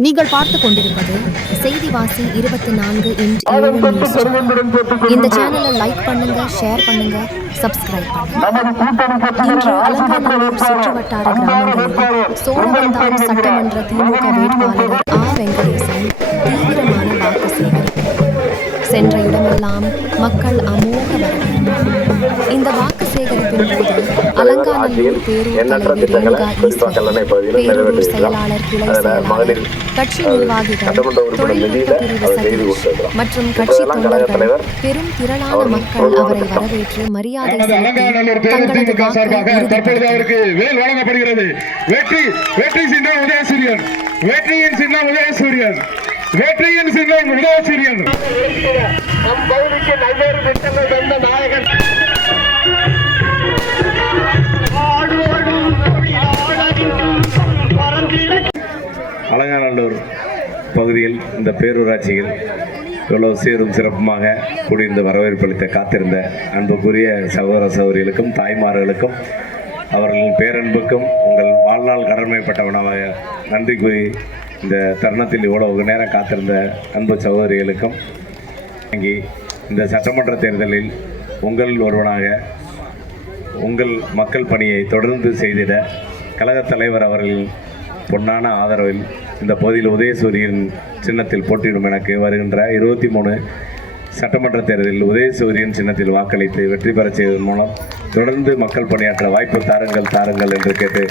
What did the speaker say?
நீங்கள் பார்த்துக் கொண்டிருப்பது செய்திவாசி 24 நியூஸ் சேனல். இந்த சேனலை லைக் பண்ணுங்க, ஷேர் பண்ணுங்க, சப்ஸ்கிரைப் பண்ணுங்க. இன்று அலங்காநல்லூர் சுற்றுவட்டார கிராமங்களில் சோழவந்தான் சட்டமன்ற திமுக வேட்பாளர் ஆ. வெங்கடேசன் தீவிரமான வாக்கு சேகரிப்பு. சென்ற இடமெல்லாம் மக்கள் அமோக வரவேற்பு. இந்த வாக்கு சேகரிப்பின் போது அலங்காநல்லூர் பேரூர் தலைவர் ரேணுகா ஈஸ்வரன், பேரூர் செயலாளர், கிளை செயலாளர், கட்சி நிர்வாகிகள், தொழில்நுட்ப பிரிவு சதீஷ் மற்றும் கட்சி தொண்டர்கள், பெரும் திரளான மக்கள் அவரை வரவேற்று மரியாதை செலுத்தி தங்களது வாக்கை உறுதிப்படுத்தினர். வெற்றியின் சின்னம் உதயசூரியன். நம் பகுதிக்கு பல்வேறு திட்டங்கள் தந்த நாயகன். அலங்காநல்லூர் பகுதியில் இந்த பேரூராட்சியில் இவ்வளவு சீரும் சிறப்புமாக கூடியிருந்து வரவேற்பளித்த காத்திருந்த அன்புக்குரிய சகோதர சகோதரிகளுக்கும் தாய்மார்களுக்கும் அவர்களின் பேரன்புக்கும் உங்கள் வாழ்நாள் கடமைப்பட்டவனாக நன்றி கூறி இந்த தருணத்தில் இவ்வளவு நேரம் காத்திருந்த அன்பு சகோதரிகளுக்கும் வழங்கி இந்த சட்டமன்ற தேர்தலில் உங்கள் ஒருவனாக உங்கள் மக்கள் பணியை தொடர்ந்து செய்திட கழகத் தலைவர் அவர்களின் பொன்னான ஆதரவில் இந்த பகுதியில் உதயசூரியன் சின்னத்தில் போட்டியிடும் எனக்கு வருகின்ற 23 சட்டமன்ற தேர்தலில் உதயசூரியன் சின்னத்தில் வாக்களித்து வெற்றி பெறச் செய்வதன் மூலம் தொடர்ந்து மக்கள் பணியாற்ற வாய்ப்பு தாருங்கள் என்று கேட்டு